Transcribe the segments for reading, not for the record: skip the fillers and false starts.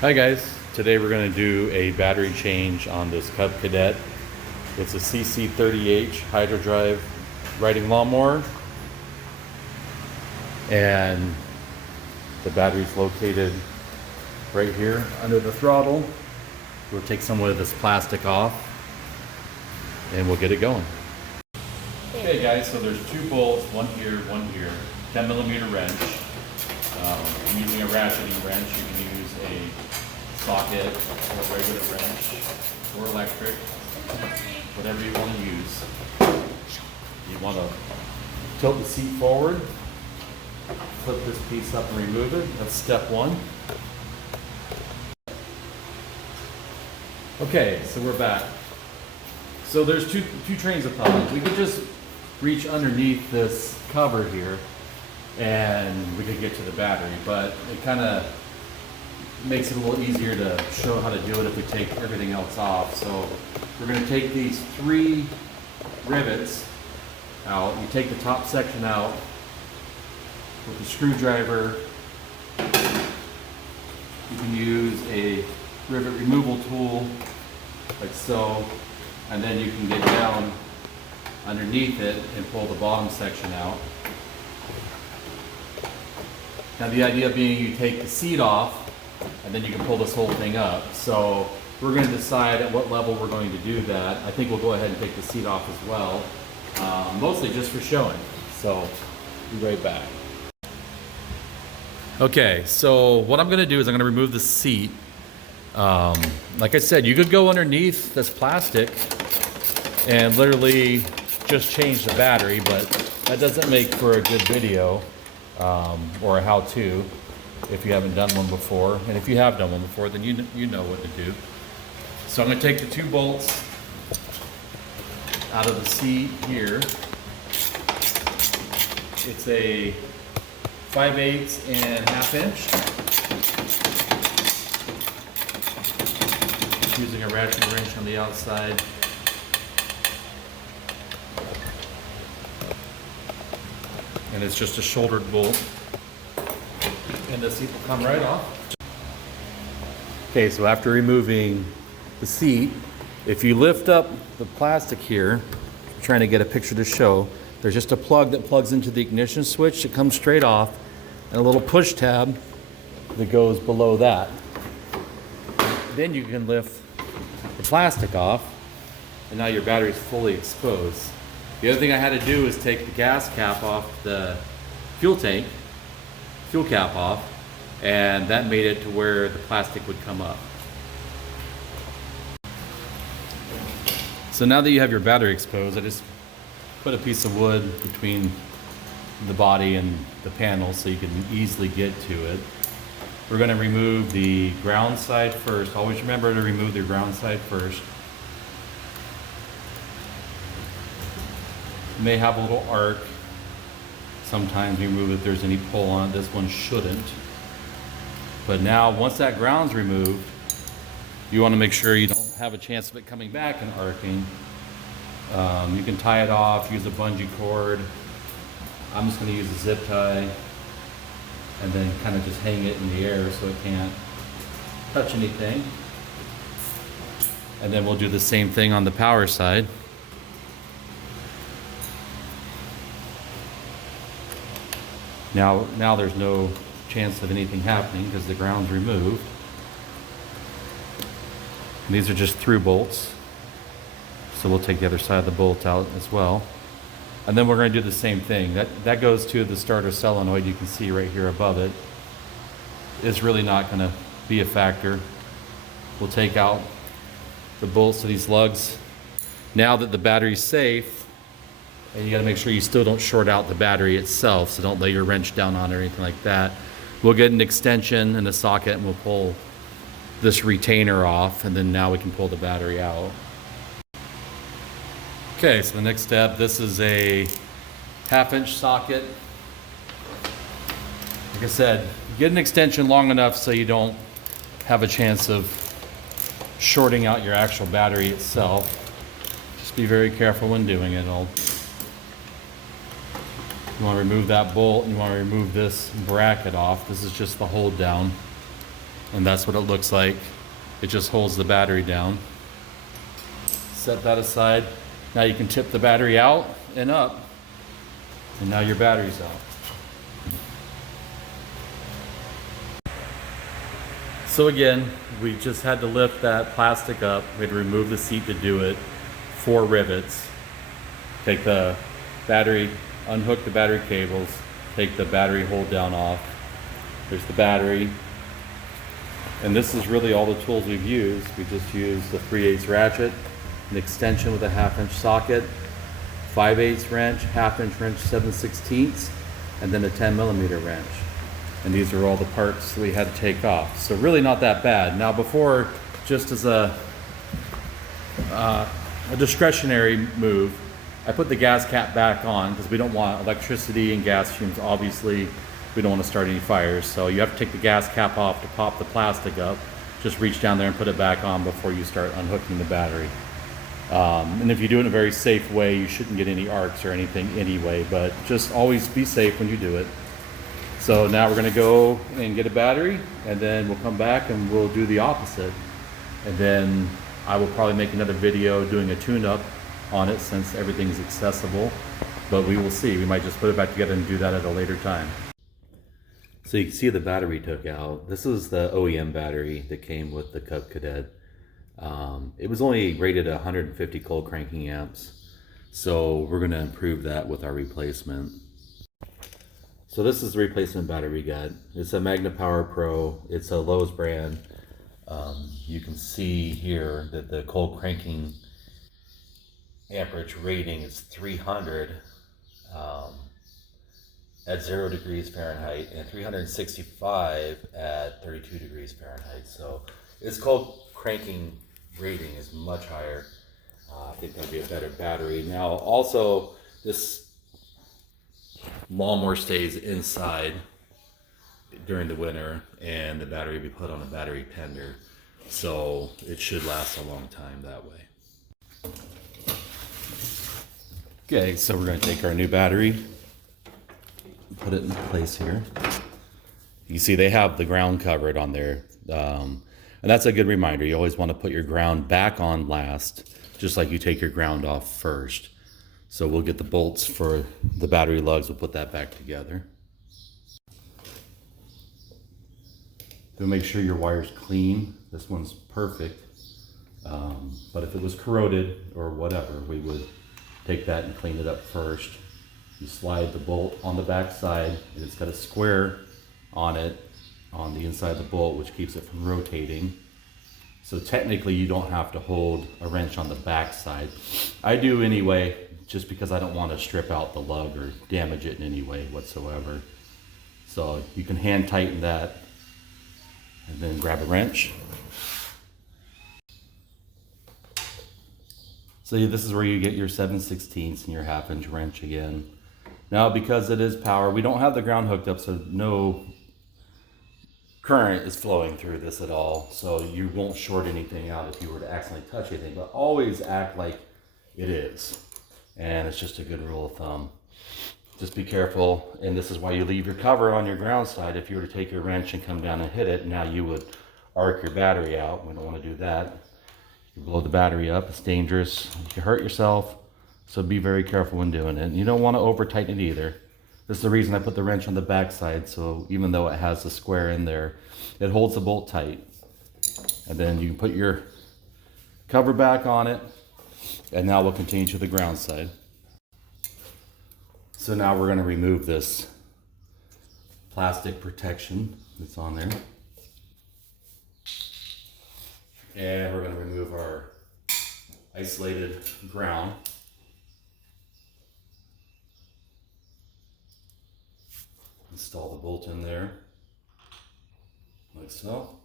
Hi guys, today we're going to do a battery change on this Cub Cadet. It's a CC30H hydro drive riding lawnmower, and the battery's located right here under the throttle. We'll take some of this plastic off and we'll get it going. Okay guys, so there's two bolts, one here, 10mm wrench. I'm using a ratcheting wrench. You can use a socket or a regular wrench or electric, whatever you want to use. You want to tilt the seat forward, flip this piece up and remove it. That's step one. Okay, so we're back. So there's two trains of thought. We could just reach underneath this cover here and we could get to the battery, but it kind of makes it a little easier to show how to do it if we take everything else off. So we're going to take these three rivets out. You take the top section out with a screwdriver. You can use a rivet removal tool like so, and then you can get down underneath it and pull the bottom section out. Now the idea being you take the seat off and then you can pull this whole thing up. So we're going to decide at what level we're going to do that. I think we'll go ahead and take the seat off as well, mostly just for showing. So be right back. Okay, so what I'm going to do is I'm going to remove the seat. Like I said, you could go underneath this plastic and literally just change the battery, but that doesn't make for a good video or a how-to if you haven't done one before. And if you have done one before, then you know what to do. So I'm going to take the two bolts out of the seat here. It's a 5/8 and 1/2 inch. Using a ratchet wrench on the outside. And it's just a shouldered bolt. And the seat will come right off. Okay, so after removing the seat, if you lift up the plastic here, I'm trying to get a picture to show, there's just a plug that plugs into the ignition switch that comes straight off, and a little push tab that goes below that. Then you can lift the plastic off, and now your battery's fully exposed. The other thing I had to do is take the gas cap off the fuel tank, fuel cap off, and that made it to where the plastic would come up. So now that you have your battery exposed, I just put a piece of wood between the body and the panel so you can easily get to it. We're going to remove the ground side first. Always remember to remove the ground side first. It may have a little arc. Sometimes you remove if there's any pull on it. This one shouldn't. But now, once that ground's removed, you want to make sure you don't have a chance of it coming back and arcing. You can tie it off, use a bungee cord. I'm just going to use a zip tie and then kind of just hang it in the air so it can't touch anything. And then we'll do the same thing on the power side. Now there's no chance of anything happening because the ground's removed. And these are just through bolts. So we'll take the other side of the bolt out as well. And then we're going to do the same thing. That goes to the starter solenoid. You can see right here above it. It's really not going to be a factor. We'll take out the bolts to these lugs. Now that the battery's safe, and you got to make sure you still don't short out the battery itself, so don't lay your wrench down on it or anything like that. We'll get an extension and a socket and we'll pull this retainer off, and then now we can pull the battery out. Okay, so the next step, this is a 1/2 inch socket. Like I said, get an extension long enough so you don't have a chance of shorting out your actual battery itself. Just be very careful when doing it. You want to remove that bolt and you want to remove this bracket off. This is just the hold down. And that's what it looks like. It just holds the battery down. Set that aside. Now you can tip the battery out and up, and now your battery's out. So again, we just had to lift that plastic up. We had to remove the seat to do it. 4 rivets. Take the battery, unhook the battery cables, take the battery hold down off. There's the battery. And this is really all the tools we've used. We just used the 3/8 ratchet, an extension with a 1/2 inch socket, 5/8 wrench, 1/2 inch wrench, 7/16, and then a 10mm wrench. And these are all the parts that we had to take off. So really not that bad. Now before, just as a discretionary move, I put the gas cap back on because we don't want electricity and gas fumes. Obviously, we don't want to start any fires. So you have to take the gas cap off to pop the plastic up. Just reach down there and put it back on before you start unhooking the battery. And if you do it in a very safe way, you shouldn't get any arcs or anything anyway, but just always be safe when you do it. So now we're gonna go and get a battery, and then we'll come back and we'll do the opposite. And then I will probably make another video doing a tune-up on it since everything's accessible, but we will see. We might just put it back together and do that at a later time. So you can see the battery took out. This is the OEM battery that came with the Cub Cadet. It was only rated 150 cold cranking amps. So we're gonna improve that with our replacement. So this is the replacement battery we got. It's a Magna Power Pro. It's a Lowe's brand. You can see here that the cold cranking amperage rating is 300 at 0 degrees Fahrenheit and 365 at 32 degrees Fahrenheit. So its cold cranking rating is much higher. I think that'll be a better battery. Now also this lawnmower stays inside during the winter, and the battery will be put on a battery tender, so it should last a long time that way. Okay, so we're going to take our new battery, put it in place here. You see they have the ground covered on there, and that's a good reminder. You always want to put your ground back on last, just like you take your ground off first. So we'll get the bolts for the battery lugs, we'll put that back together. Do make sure your wire's clean. This one's perfect. But if it was corroded or whatever, we would take that and clean it up first. You slide the bolt on the back side, and it's got a square on it, on the inside of the bolt, which keeps it from rotating. So technically you don't have to hold a wrench on the back side. I do anyway, just because I don't want to strip out the lug or damage it in any way whatsoever. So you can hand tighten that and then grab a wrench. So this is where you get your 7/16 and your 1/2 inch wrench again. Now because it is power, we don't have the ground hooked up, so no current is flowing through this at all. So you won't short anything out if you were to accidentally touch anything, but always act like it is. And it's just a good rule of thumb. Just be careful, and this is why you leave your cover on your ground side. If you were to take your wrench and come down and hit it, now you would arc your battery out. We don't want to do that. You blow the battery up, it's dangerous. You can hurt yourself, so be very careful when doing it. And you don't want to over tighten it either. This is the reason I put the wrench on the back side, so even though it has the square in there, it holds the bolt tight. And then you can put your cover back on it, and now we'll continue to the ground side. So now we're going to remove this plastic protection that's on there. And we're going to remove our isolated ground. Install the bolt in there, like so.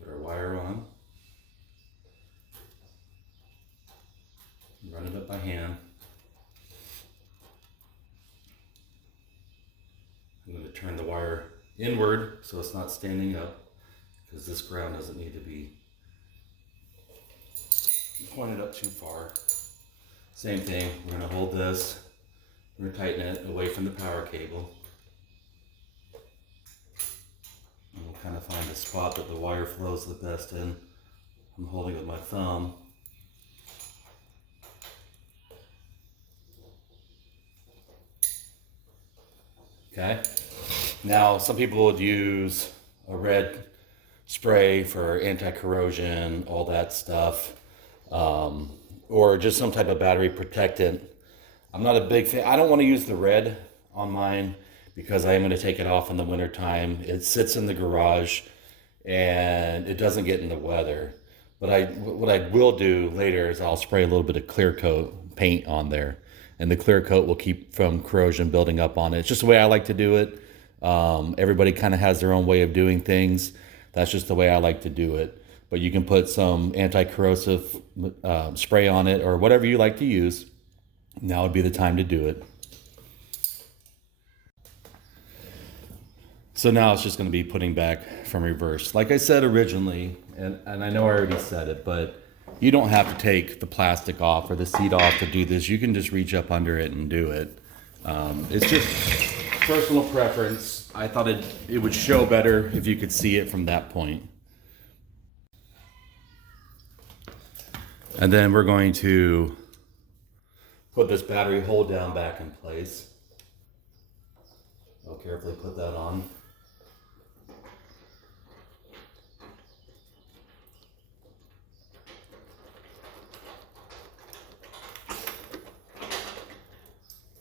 Put our wire on. Run it up by hand. I'm going to turn the wire inward so it's not standing up, because this ground doesn't need to be pointed up too far. Same thing, we're going to hold this, we're going to tighten it away from the power cable. kind of find the spot that the wire flows the best in. I'm holding it with my thumb. Okay. Now, some people would use a red spray for anti-corrosion, all that stuff, or just some type of battery protectant. I'm not a big fan. I don't want to use the red on mine because I am going to take it off in the wintertime. It sits in the garage and it doesn't get in the weather. But what I will do later is I'll spray a little bit of clear coat paint on there, and the clear coat will keep from corrosion building up on it. It's just the way I like to do it. Everybody kind of has their own way of doing things. That's just the way I like to do it. But you can put some anti-corrosive spray on it or whatever you like to use. Now would be the time to do it. So now it's just going to be putting back from reverse. Like I said originally, and I know I already said it, but you don't have to take the plastic off or the seat off to do this. You can just reach up under it and do it. It's just personal preference. I thought it would show better if you could see it from that point. And then we're going to put this battery hold down back in place. I'll carefully put that on.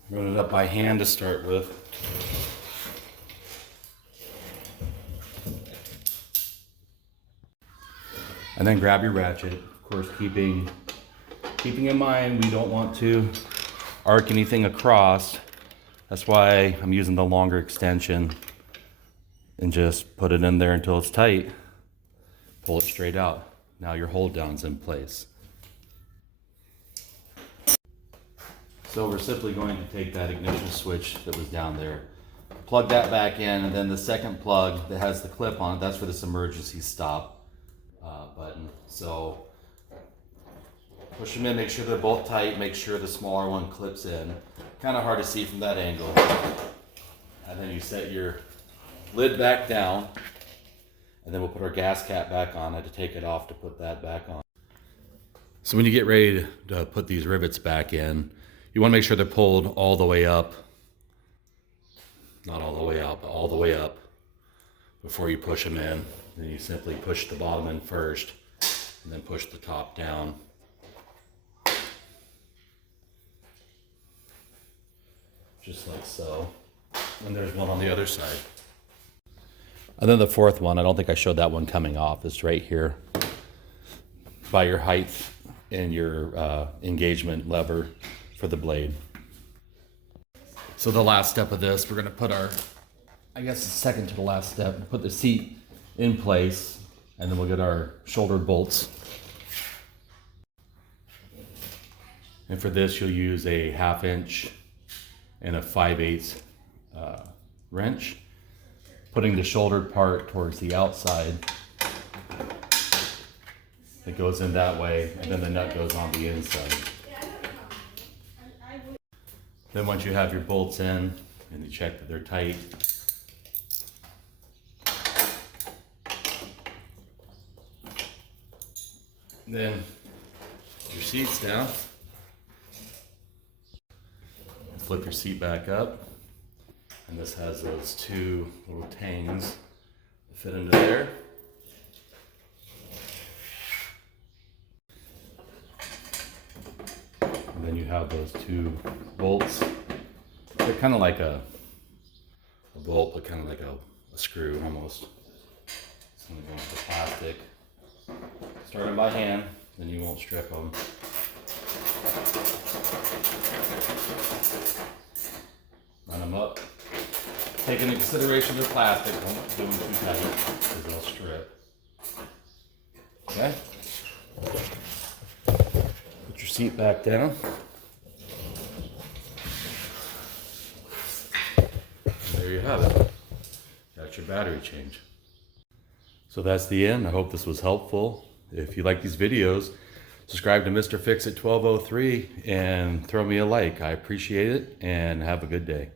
Run it up by hand to start with. And then grab your ratchet. Of course, keeping in mind we don't want to arc anything across. That's why I'm using the longer extension, and just put it in there until it's tight. Pull it straight out. Now your hold down's in place. So we're simply going to take that ignition switch that was down there, plug that back in, and then the second plug that has the clip on it, that's for this emergency stop button. So push them in, make sure they're both tight, make sure the smaller one clips in. Kind of hard to see from that angle. And then you set your lid back down, and then we'll put our gas cap back on. I had to take it off to put that back on. So when you get ready to put these rivets back in, you want to make sure they're pulled all the way up. Not all the way out, but all the way up before you push them in. Then you simply push the bottom in first, and then push the top down. Just like so. And there's one on the other side. And then the fourth one, I don't think I showed that one coming off. It's right here by your height and your engagement lever for the blade. So the last step of this, we're going to put our, I guess the second to the last step, put the seat in place, and then we'll get our shoulder bolts. And for this, you'll use a 1/2 inch and a 5/8 wrench, putting the shouldered part towards the outside. It goes in that way, and then the nut goes on the inside. Then once you have your bolts in and you check that they're tight, then your seat's down. Flip your seat back up, and this has those two little tangs that fit into there. And then you have those two bolts. They're kind of like a bolt, but kind of like a screw almost. So I'm going to go with the plastic. Start them by hand, then you won't strip them. Run them up. Take into consideration the plastic, don't do them too tight because they'll strip. Okay? Put your seat back down. There you have it. That's your battery change. So that's the end. I hope this was helpful. If you like these videos, subscribe to Mr. Fix It 1203 and throw me a like. I appreciate it, and have a good day.